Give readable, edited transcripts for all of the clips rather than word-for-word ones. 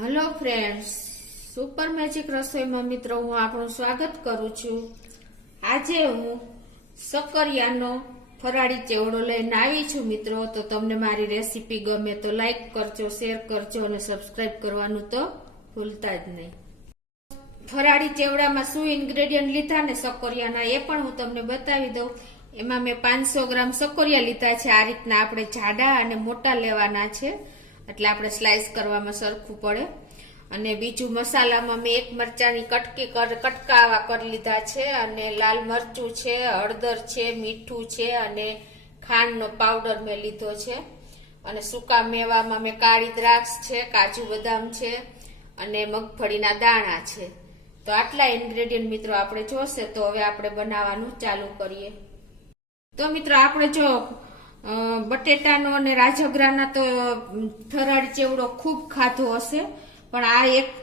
Hello friends, super magic રસોઈમાં મિત્રો હું આપણું સ્વાગત કરું છું। આજે હું સક્કરિયાનો ફરાળી ચેવડો લઈને આવી છું મિત્રો। તો તમને મારી રેસીપી ગમે તો લાઈક કરજો, શેર કરજો અને સબસ્ક્રાઇબ કરવાનું તો ભૂલતા જ નહીં। ફરાળી ચેવડામાં શું ઇન્ગ્રેડિયન્ટ લીધા ને સક્કરિયાના એ પણ હું તમને બતાવી દઉં। એમાં મેં 500 ગ્રામ સક્કરિયા લીધા છે। આ રીતના આપણે જાડા અને મોટા લેવાના છે, એટલે આપણે સ્લાઇસ કરવામાં સરખું પડે। અને બીજું મસાલામાં મેં એક મરચાની કટકા કરી લીધા છે, અને લાલ મરચું છે, હળદર છે, મીઠું છે અને ખાંડનો પાવડર મેં લીધો છે। અને સૂકા મેવામાં મેં કાળી દ્રાક્ષ છે, કાજુ બદામ છે અને મગફળીના દાણા છે। તો આટલા ઇન્ગ્રેડિયન્ટ મિત્રો આપણે જોશે। તો હવે આપણે બનાવવાનું ચાલુ કરીએ। તો મિત્રો આપણે જો બટેટાનો અને રાજગરાના તો ફરાળી ચેવડો ખૂબ ખાધો હશે, પણ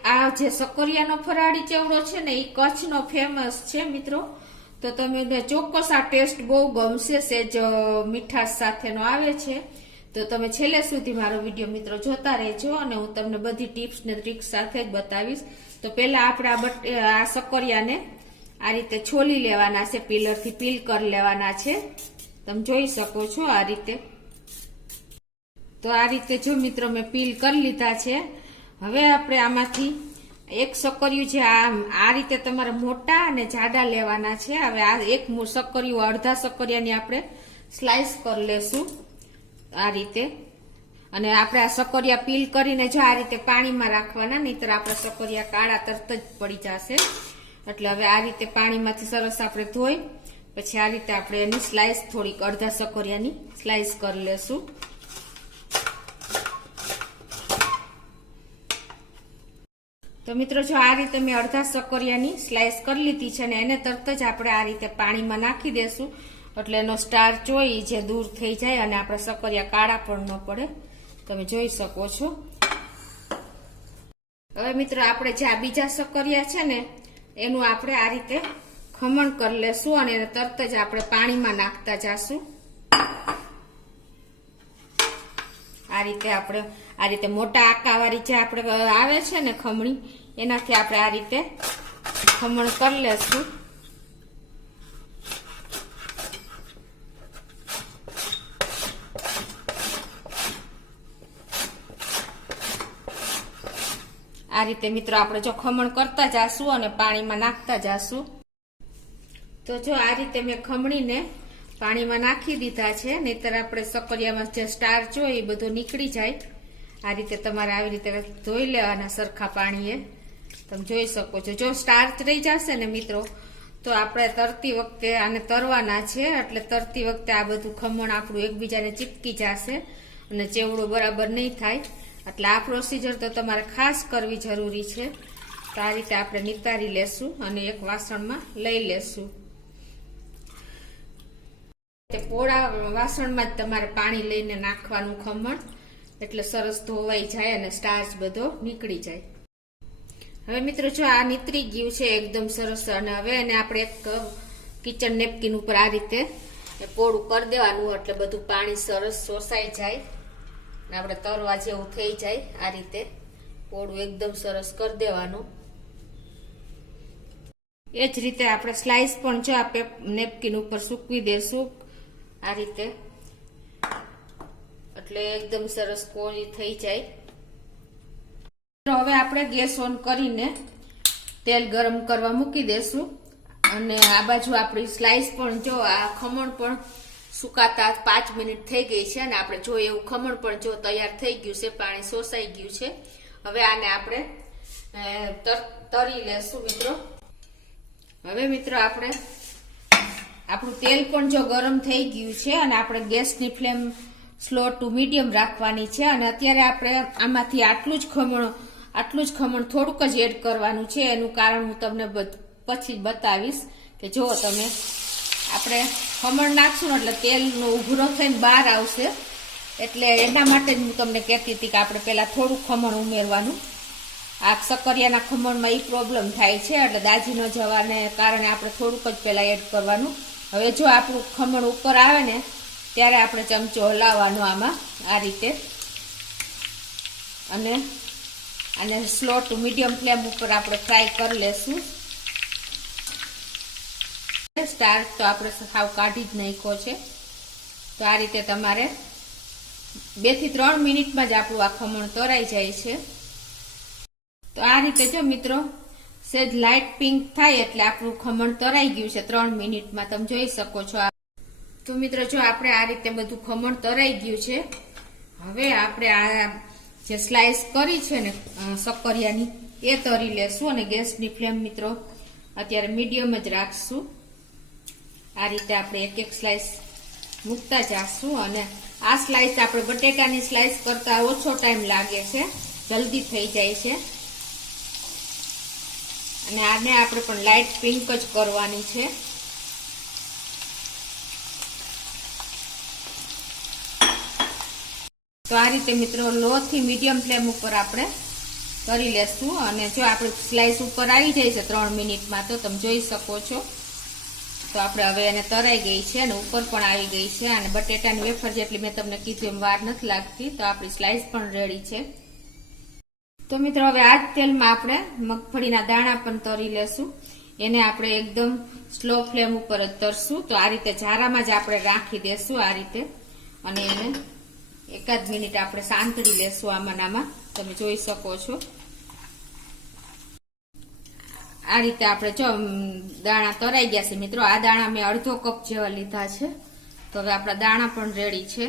આ જે સક્કરિયાનો ફરાળી ચેવડો છે ને એ કચ્છનો ફેમસ છે મિત્રો। તો તમે ચોક્કસ આ ટેસ્ટ બહુ ગમશે, સેજ મીઠાશ સાથેનો આવે છે। તો તમે છેલ્લે સુધી મારો વિડીયો મિત્રો જોતા રહેજો, અને હું તમને બધી ટિપ્સ ને ટ્રિક્સ સાથે જ બતાવીશ। તો પહેલા આપણે આ સક્કરિયાને આ રીતે છોલી લેવાના છે, પીલરથી પીલ કરી લેવાના છે। તમે જોઈ શકો છો આ રીતે। તો આ રીતે જો મિત્રો મેં પીલ કરી લીધા છે। હવે આપણે આમાંથી એક સક્કરિયું છે, આ રીતે તમારે મોટા અને જાડા લેવાના છે। હવે આ એક સક્કરિયું, અડધા સક્કરિયાની આપણે સ્લાઇસ કરી લેશું આ રીતે। અને આપણે આ સક્કરિયા પીલ કરીને જો આ રીતે પાણીમાં રાખવાના, નહીતર આપણે સક્કરિયા કાળા તરત જ પડી જશે। એટલે હવે આ રીતે પાણીમાંથી સરસ આપણે ધોઈ પછી આ રીતે આપણે એની સ્લાઇસ થોડીક અડધા સક્કરિયાની સ્લાઇસ કરી લેશું। તો મિત્રો જો આ રીતે મેં અડધા સક્કરિયાની સ્લાઇસ કરી લીધી છે, અને એને તરત જ આપણે આ રીતે પાણીમાં નાખી દેશું, એટલે એનો સ્ટાર્ચ હોય જે દૂર થઈ જાય અને આપણે સક્કરિયા કાળા પણ ન પડે। તમે જોઈ શકો છો। હવે મિત્રો આપણે જે આ બીજા સક્કરિયા છે ને એનું આપણે આ રીતે ખમણ કરી લેશું, અને તરત જ આપણે પાણીમાં નાખતા જાશું। આ રીતે મોટા આકાવાળી જે આપણે આવે છે ને ખમણી, એનાથી આપણે આ રીતે ખમણ કરી લેશું। આ રીતે મિત્રો આપણે જો ખમણ કરતા જાશું અને પાણીમાં નાખતા જાશું। તો જો આ રીતે મેં ખમણીને પાણીમાં નાખી દીધા છે, નહીતર આપણે સક્કરિયામાં જે સ્ટાર્ચ હોય એ બધો નીકળી જાય। આ રીતે તમારે આવી રીતે ધોઈ લેવાના સરખા પાણીએ। તમે જોઈ શકો છો। જો સ્ટાર્ચ રહી જશે ને મિત્રો, તો આપણે તરતી વખતે આને તરવાના છે, એટલે તરતી વખતે આ બધું ખમણ આપણું એકબીજાને ચીપકી જશે અને ચેવડો બરાબર નહીં થાય। એટલે આ પ્રોસીજર તો તમારે ખાસ કરવી જરૂરી છે। તો આ રીતે આપણે નિતારી લેશું અને એક વાસણમાં લઈ લેશું। પોળા વાસણમાં જ તમારે પાણી લઈને નાખવાનું ખમણ, એટલે સરસ ધોવાઈ જાય અને સ્ટાર્ચ બધો નીકળી જાય। હવે મિત્રો જો આ નીતરી ગયું છે એકદમ સરસ, અને હવે એને આપણે એક કિચન નેપકિન ઉપર આ રીતે પોળું કરી દેવાનું, એટલે બધું પાણી સરસ શોષાઈ જાય અને આપણે તરવા જેવું થઈ જાય। આ રીતે પોળું એકદમ સરસ કરી દેવાનું। એ જ રીતે આપણે સ્લાઇસ પણ જો આ નેપકિન ઉપર સૂકવી દેશું આ રીતે, એટલે એકદમ સરસ કોરી થઈ જાય। હવે આપણે ગેસ ઓન કરીને તેલ ગરમ કરવા મૂકી દેશું, અને આ બાજુ આપણી સ્લાઇસ પણ જો આ ખમણ પણ સુકાતા 5 મિનિટ થઈ ગઈ છે, અને આપણે જો એવું ખમણ પણ જો તૈયાર થઈ ગયું છે, પાણી શોષાઈ ગયું છે। હવે આને આપણે તરી લેશું મિત્રો। હવે મિત્રો આપણે આપણું તેલ પણ જો ગરમ થઈ ગયું છે, અને આપણે ગેસની ફ્લેમ સ્લો ટુ મીડિયમ રાખવાની છે। અને અત્યારે આપણે આમાંથી આટલું જ ખમણ થોડુંક જ એડ કરવાનું છે। એનું કારણ હું તમને પછી બતાવીશ કે જો તમે આપણે ખમણ નાખશું એટલે તેલનો ઉભરો થઈને બહાર આવશે, એટલે એના માટે જ હું તમને કહેતી હતી કે આપણે પહેલા થોડું ખમણ ઉમેરવાનું। આ સક્કરિયાના ખમણમાં એ પ્રોબ્લેમ થાય છે, એટલે દાજી ન જવાને કારણે આપણે થોડુંક જ પહેલા એડ કરવાનું। હવે જો આપણું ખમણ ઉપર આવે ને ત્યારે આપણે ચમચો હલાવવાનો આમાં આ રીતે, અને અને સ્લો ટુ મીડિયમ ફ્લેમ ઉપર આપણે ફ્રાય કરી લેશું. સ્ટાર્ચ તો આપણે સાવ કાઢી જ નાખ્યો છે. તો આ રીતે તમારે 2 થી 3 મિનિટમાં જ આપણું આ ખમણ તરાઈ જાય છે. તો આ રીતે જો મિત્રો સેજ લાઇટ પિંક થાય એટલે આપણું ખમણ તરાઈ ગયું છે 3 મિનિટમાં, તમે જોઈ શકો છો. તો મિત્રો જો આપણે આ રીતે બધું ખમણ તરાઈ ગયું છે. હવે આપણે આ જે સ્લાઇસ કરી છે ને શક્કરિયાની એ તરી લેશું અને ગેસની ફ્લેમ મિત્રો અત્યારે મીડિયમ જ રાખશું. આ રીતે આપણે એક એક સ્લાઇસ મૂકતા જશું અને આ સ્લાઇસ આપણે બટેટાની સ્લાઇસ કરતા ઓછો ટાઈમ લાગે છે, જલ્દી થઈ જાય છે. અને આને આપણે પણ લાઇટ પિંક જ કરવાની છે. તો આ રીતે મિત્રો લો થી મીડિયમ ફ્લેમ ઉપર આપણે કરી લેશું. અને જો આપણે સ્લાઇસ ઉપર આવી જાય છે 3 મિનિટમાં તો તમે જોઈ શકો છો. તો આપણે હવે એને તરાઈ ગઈ છે અને ઉપર પણ આવી ગઈ છે. અને બટેટાની વેફર જેટલી મેં તમને કીધું એમ વાર નથી લાગતી. તો આપણી સ્લાઇસ પણ રેડી છે. તો મિત્રો હવે આ જ તેલમાં આપણે મગફળીના દાણા પણ તરી લેશું. એને આપણે એકદમ સ્લો ફ્લેમ ઉપર જ તરશું. તો આ રીતે જારામાં જ આપણે રાખી દેશું આ રીતે. અને એને 1 મિનિટ આપણે સાંતળી લેશું આમાં. તમે જોઈ શકો છો. આ રીતે આપણે જો દાણા તરાઈ ગયા છે મિત્રો. આ દાણા મેં અડધો કપ જેવા લીધા છે. તો હવે આપણા દાણા પણ રેડી છે.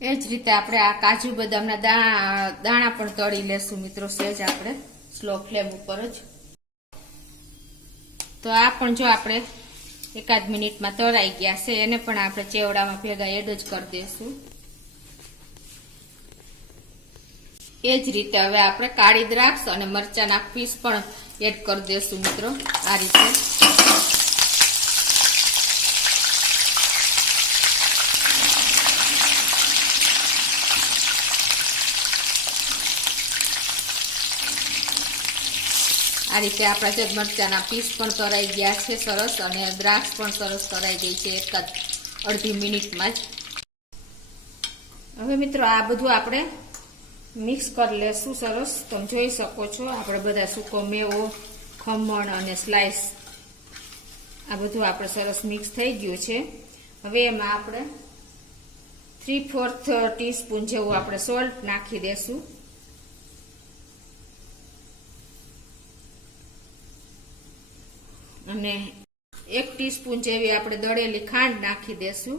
એ જ રીતે આપણે આ કાજુ બદામના દાણા પણ તળી લેશું મિત્રો, સહેજ આપણે સ્લો ફ્લેમ ઉપર જ. તો આ પણ જો આપણે 1 મિનિટમાં તરાઈ ગયા છે. એને પણ આપણે ચેવડામાં ભેગા એડ જ કરી દઈશું. એ જ રીતે હવે આપણે કાળી દ્રાક્ષ અને મરચાના પીસ પણ એડ કરી દઈશું મિત્રો. આ રીતે આપણા જે મરચાના પીસ પણ તરાઈ ગયા છે સરસ. અને દ્રાક્ષ પણ સરસ તરાઈ ગઈ છે અડધી મિનિટમાં જ. હવે મિત્રો આ બધું આપણે મિક્સ કરી લેશું સરસ. તમે જોઈ શકો છો આપણે બધા સૂકો મેવો, ખમણ અને સ્લાઇસ આ બધું આપણે સરસ મિક્સ થઈ ગયું છે. હવે એમાં આપણે 3/4 ટીસ્પૂન જેવું આપણે સોલ્ટ નાખી દેશું. અને 1 ટીસ્પૂન જેવી આપણે દળેલી ખાંડ નાખી દેશું.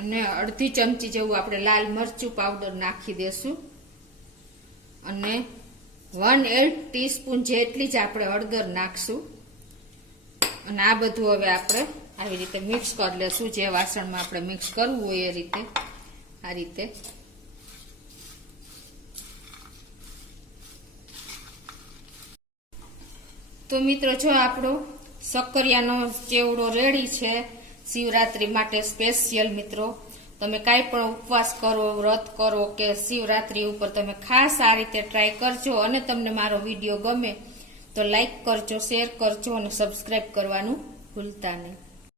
અને અડધી ચમચી જેવું આપણે લાલ મરચું પાવડર નાખી દેશું. અને 1/8 ટીસ્પૂન જેટલી જ આપણે હળદર નાખશું. અને આ બધું હવે આપણે આવી રીતે મિક્સ કરી લેશું. જે વાસણમાં આપણે મિક્સ કરવું હોય એ રીતે આ રીતે. તો મિત્રો જો આપણો શક્કરિયાનો ચેવડો રેડી છે શિવરાત્રી માટે સ્પેશિયલ. મિત્રો તમે કાંઈ પણ ઉપવાસ કરો, વ્રત કરો કે શિવરાત્રી ઉપર તમે ખાસ આ રીતે ટ્રાય કરજો. અને તમને મારો વિડીયો ગમે તો લાઈક કરજો, શેર કરજો અને સબસ્ક્રાઈબ કરવાનું ભૂલતા નહીં.